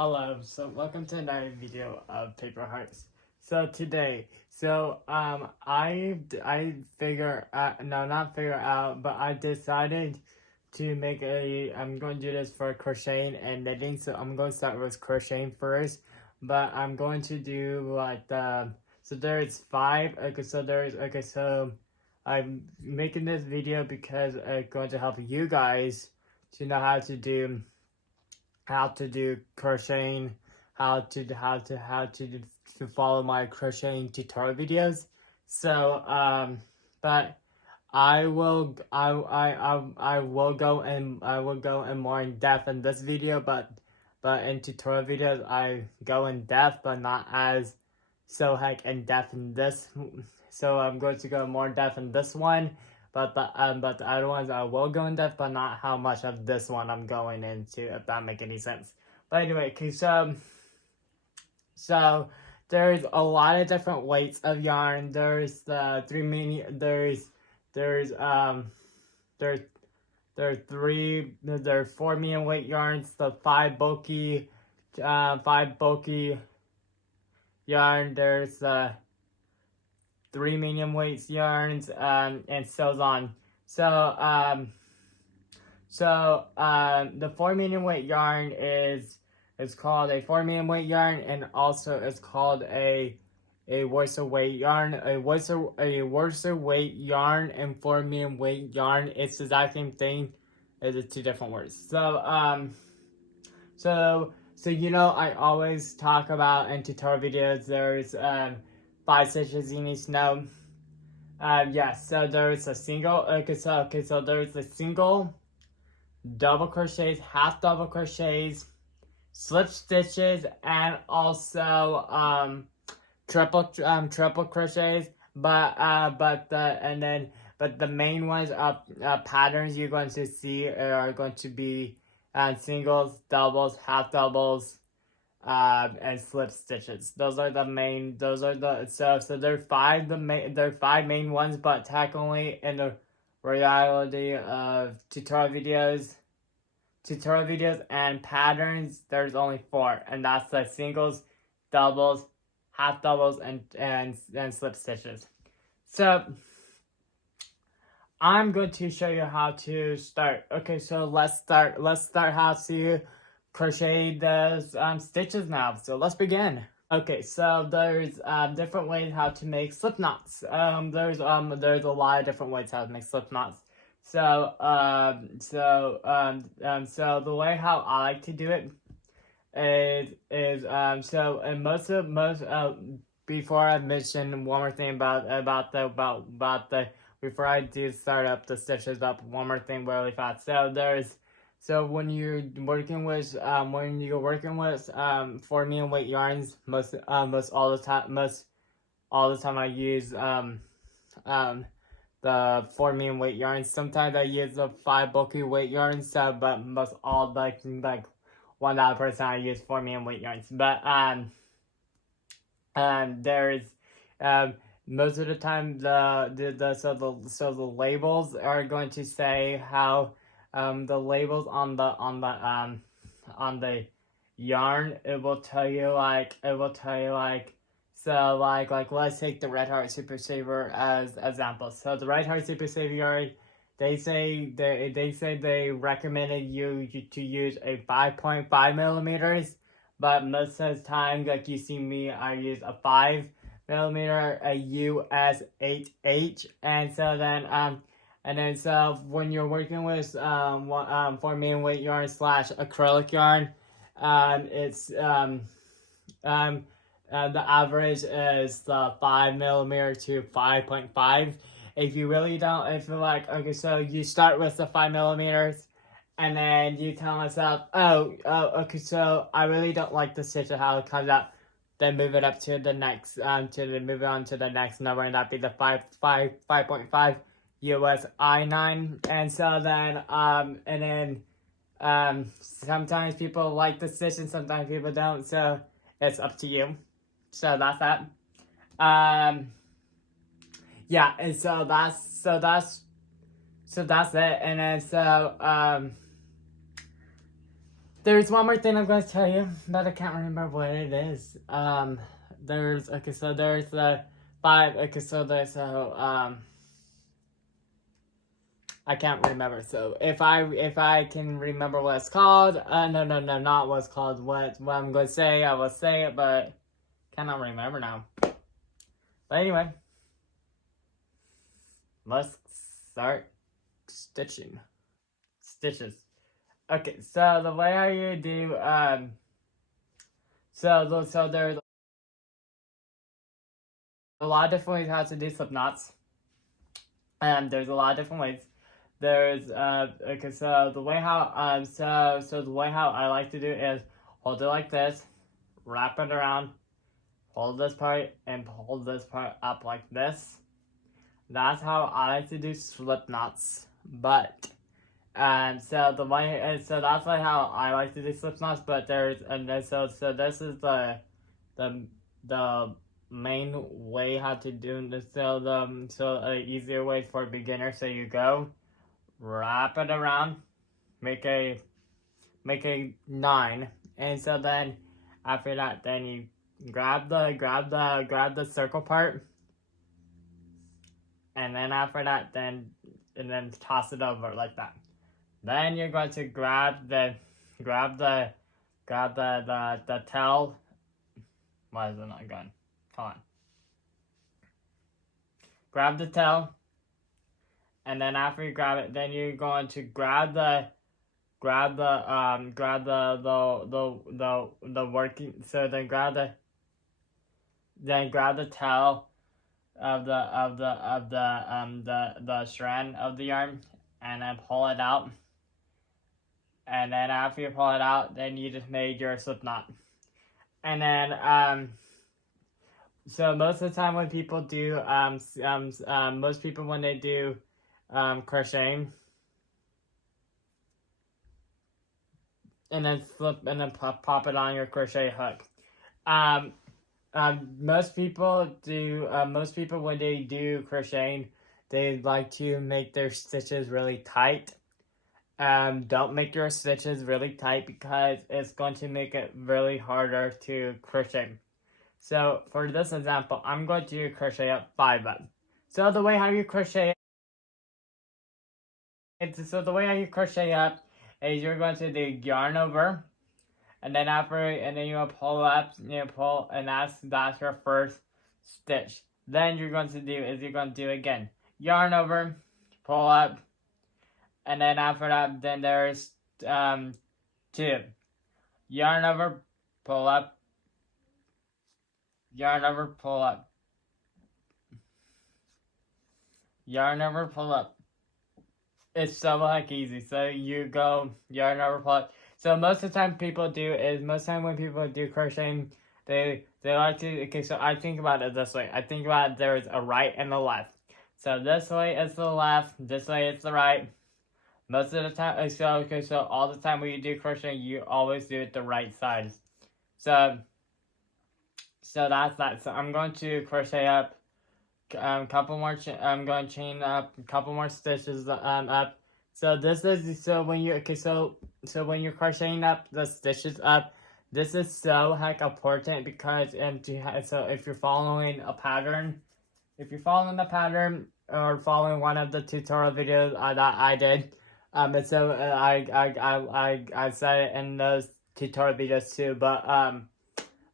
Hello, so welcome to another video of Paper Hearts. So today, I figure no, not figure out, but I decided to make I'm going to do this for crocheting and knitting. So I'm going to start with crocheting first, but I'm going to do like so there's five. So I'm making this video because it's going to help you guys to know how to do crocheting, to follow my crocheting tutorial videos. So but I will go in more in depth in this video, but in tutorial videos I go in depth, but not as so heck in depth in this. So I'm going to go more in depth in this one. But the other ones I will go in depth, but not how much of this one I'm going into, if that make any sense. But anyway, so there's a lot of different weights of yarn. There's the three mini. There's there there are four medium weight yarns. The five bulky yarn. There's three medium weights yarns, and so on. The four medium weight yarn is called a four medium weight yarn, and also it's called a worsted weight yarn. A worsted weight yarn and four medium weight yarn, it's the exact same thing. It's two different words. So you know, I always talk about in tutorial videos, there's 5 stitches you need to know. Yes, so there's a single, so there's a single, double crochets, half double crochets, slip stitches, and also triple crochets. But the main ones patterns you're going to see are going to be singles, doubles, half doubles, and slip stitches. Those are the main. So there are five main ones, but technically in the reality of tutorial videos and patterns, there's only 4, and that's the singles, doubles, half doubles, and slip stitches. So I'm going to show you how to start. Okay, so let's start how to crochet those stitches now. So let's begin. Okay, so there's different ways how to make slip knots. There's a lot of different ways how to make slip knots. So the way how I like to do it is so and most before I mention one more thing about the before I do start up the stitches up, one more thing really fast. So when you're working with 4 medium weight yarns, most all the time I use the 4 medium weight yarns. Sometimes I use the 5 bulky weight yarns, but most all like 100% I use 4 medium weight yarns. But there's most of the time the labels are going to say how the labels on the yarn, it will tell you so let's take the Red Heart Super Saver as example. So the Red Heart Super Saver, they say they recommended you to use a 5.5 millimeters, but most of the time, like you see me, I use a 5 millimeter, a US 8H, and so when you're working with 4 medium weight yarn / acrylic yarn, it's the average is the 5 millimeter to 5.5. If you really don't, if you're like, okay, so you start with the 5 millimeters, and then you tell myself, okay, so I really don't like the stitch of how it comes out. Then move it up to the next, move on to the next number, and that'd be the 5.5 US I9. And so then, sometimes people like the stitch and sometimes people don't. So it's up to you. So that's that. Yeah, and so that's it. And then There's one more thing I'm going to tell you, but I can't remember what it is. There's okay, so there's the five. Okay, so there's I can't remember. So if I can remember what it's called, no, not what it's called. What I'm going to say, I will say it, but cannot remember now. But anyway, let's start stitching. Stitches. Okay, so the way how you do so there's a lot of different ways how to do slip knots. There's a lot of different ways. There's okay, so the way how so the way how I like to do is hold it like this, wrap it around, hold this part, and hold this part up like this. That's how I like to do slip knots. But so the way so that's like how I like to do slip knots. But there's and then so this is the the main way how to do this. So easier way for beginners. So you go wrap it around, make a 9, and so then after that, then you grab the circle part, and then after that, then toss it over like that. Then you're going to grab the tail. Why is it not going? Come on. Grab the tail, and then after you grab it, then you're going to grab the working. So then grab the tail of the strand of the yarn, and then pull it out. And then after you pull it out, then you just made your slip knot. And then so most of the time when people do most people when they do crocheting, and then flip and then pop it on your crochet hook. Most people when they do crocheting, they like to make their stitches really tight. Don't make your stitches really tight because it's going to make it really harder to crochet. So for this example, I'm going to crochet up 5 up. So the way how you crochet up is you're going to do yarn over, and then you'll pull up, and that's your first stitch. Then you're going to do again, yarn over, pull up, and then after that, then there's 2, yarn over, pull up, yarn over, pull up, yarn over, pull up. It's so easy. So you go yarn over, pull up. So most of the time when people do crocheting, they like to, okay, so I think about it this way. I think about it, there's a right and a left. So this way is the left, this way is the right. Most of the time, so all the time when you do crocheting, you always do it the right side. So that's that. So I'm going to crochet up couple more. I'm going to chain up a couple more stitches up. So this is when you when you're crocheting up the stitches up, this is so important because so if you're following a pattern, or following one of the tutorial videos that I did, and so I said it in those tutorial videos too, but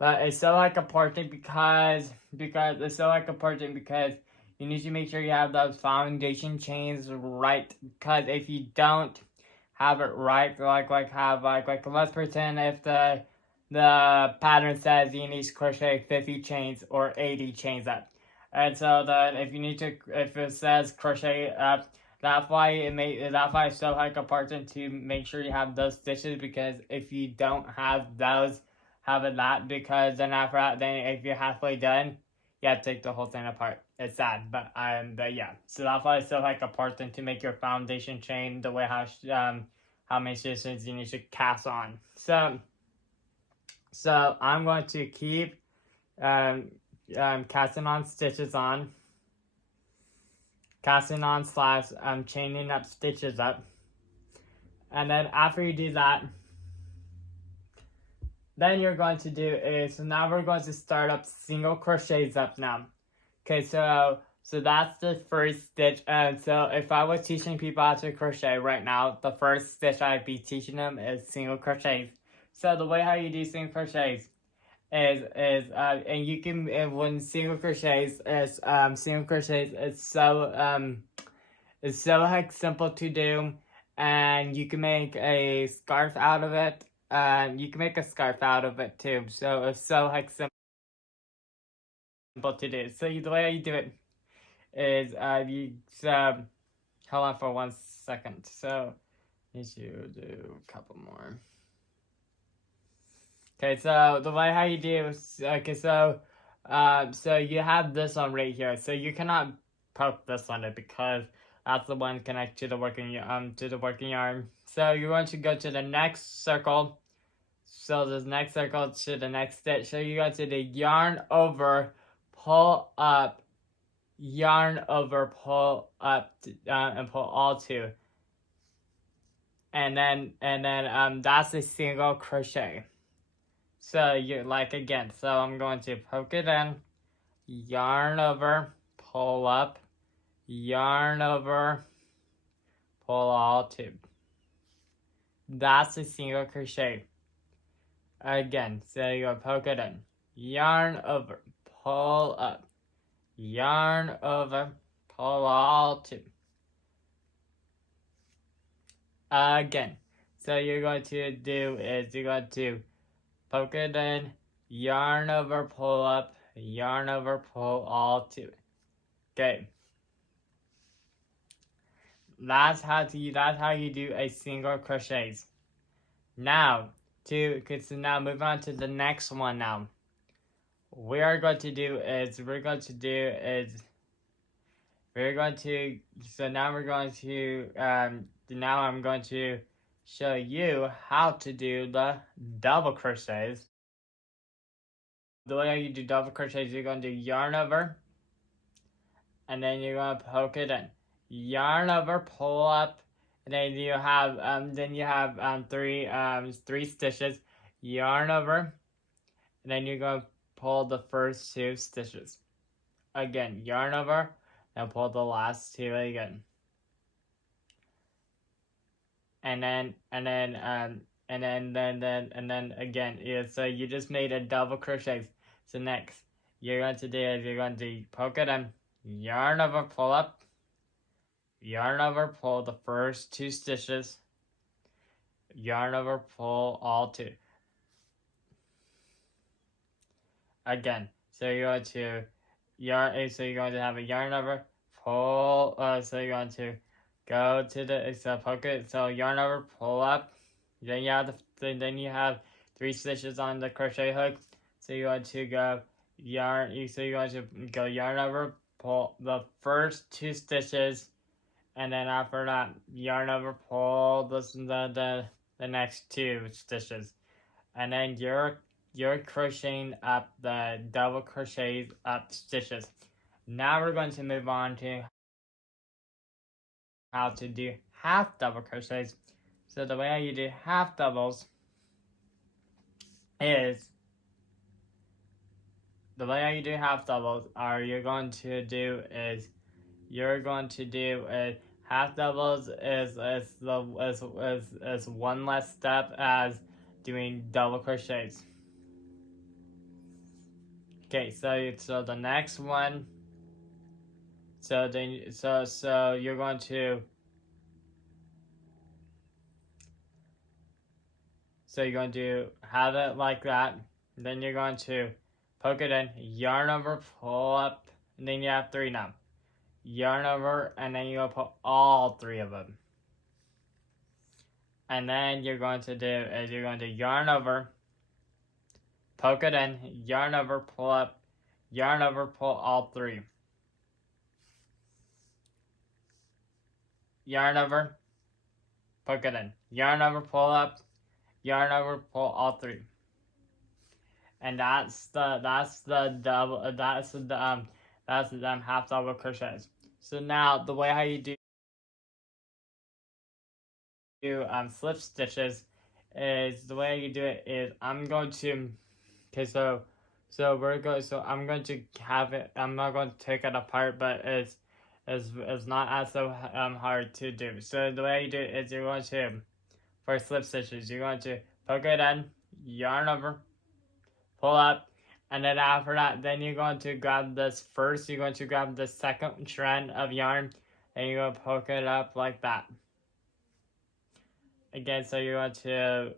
it's so important because it's so important because you need to make sure you have those foundation chains right. Because if you don't have it right, let's pretend if the pattern says you need to crochet 50 chains or 80 chains up, and so that if it says crochet up, that's why it's so important to make sure you have those stitches, because if you don't have those, because then after that, then if you're halfway done, you have to take the whole thing apart. It's sad, but yeah. So that's why it's so important to make your foundation chain the way how many stitches you need to cast on. So I'm going to keep casting on stitches on, casting on / chaining up stitches up, and then after you do that, then you're going to do is, so now we're going to start up single crochets up now. Okay, so that's the first stitch. And so if I was teaching people how to crochet right now, the first stitch I'd be teaching them is single crochets. So the way how you do single crochets is and you can when single crochets is it's so like simple to do, and you can make a scarf out of it. You can make a scarf out of it too. So it's so like simple to do. So the way you do it is you hold on for 1 second. So need to do a couple more. Okay, so the way how you do okay, so you have this one right here. So you cannot poke this on it because that's the one connected to the working yarn. So you're going to go to the next circle. So this next circle to the next stitch. So you go to the yarn over, pull up, yarn over, pull up, and pull all two. And then that's a single crochet. So you're like again, so I'm going to poke it in, yarn over, pull up, yarn over, pull all two. That's a single crochet. Again, so you poke it in, yarn over, pull up, yarn over, pull all two. Again, so you're going to do is you're going to poke it in, yarn over, pull up, yarn over, pull all two. Okay. That's how you do a single crochets. Now, so now move on to the next one now. We are going to do is so now we're going to now I'm going to show you how to do the double crochets. The way you do double crochets, you're going to do yarn over, and then you're going to poke it in, yarn over, pull up, and then you have three stitches, yarn over, and then you're going to pull the first two stitches. Again, yarn over, and pull the last two again. And then again, yeah, so you just made a double crochet. So next, you're going to poke it in, yarn over, pull up, yarn over, pull the first two stitches, yarn over, pull all two. Again, so you're going to have a yarn over, pull, so you're going to go to the poke it, so yarn over, pull up, then you have three stitches on the crochet hook, so you're going to go yarn over, pull the first two stitches, and then after that yarn over, pull the next two stitches, and then you're crocheting up the double crochets up stitches. Now we're going to move on to how to do half double crochets. So the way you do half doubles is you're going to do half doubles is one less step as doing double crochets. Okay, so the next one, so you're going to have it like that. Then you're going to poke it in, yarn over, pull up, and then you have three now. Yarn over, and then you're going to put all three of them. And then you're going to yarn over, poke it in, yarn over, pull up, yarn over, pull all three. Yarn over, poke it in, yarn over, pull up, yarn over, pull all three. And that's the half double crochets. So now the way how you do slip stitches is the way you do it is I'm going to, okay, so I'm going to have it, I'm not going to take it apart, but it's not as so hard to do. So the way you do it is you're going to, for slip stitches, you're going to poke it in, yarn over, pull up, and then after that, then you're going to grab this first, you're going to grab the second strand of yarn, and you're going to poke it up like that. Again, so you're going to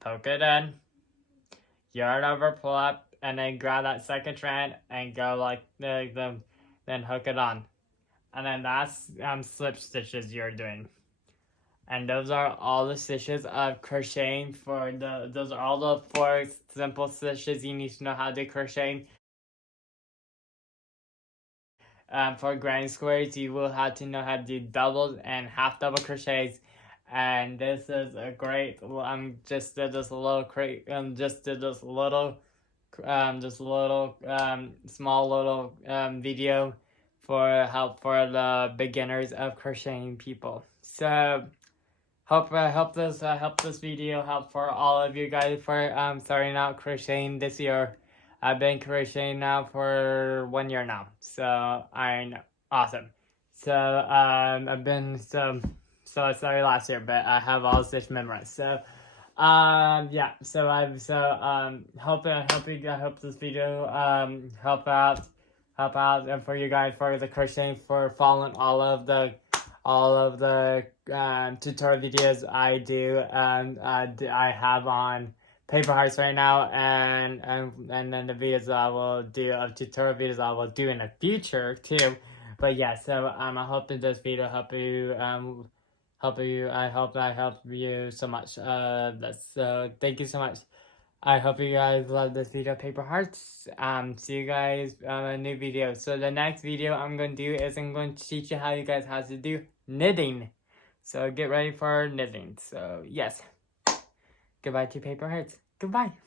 poke it in, yarn over, pull up, and then grab that second strand and go like the then hook it on. And then that's slip stitches you're doing. And those are all the stitches of crocheting for those are all the 4 simple stitches you need to know how to crochet. For granny squares, you will have to know how to do doubles and half double crochets. And this is a great. Just did this little small little video for help for the beginners of crocheting people. So hope this video help for all of you guys for starting out crocheting this year. I've been crocheting now for 1 year now, so I know, awesome. So I've been so I started last year, but I have all the stitch memorized. So yeah, so I hope this video help out and for you guys for the crocheting, for following all of the tutorial videos I do I have on paper hearts right now, and then the videos I will do of tutorial videos I will do in the future too. But yeah, so I hope that this video help you I hope I help you so much. Thank you so much. I hope you guys love this video, paper hearts. See you guys in a new video. So the next video I'm going to do is I'm going to teach you how to do knitting. So get ready for knitting. So yes. Goodbye to paper hearts. Goodbye.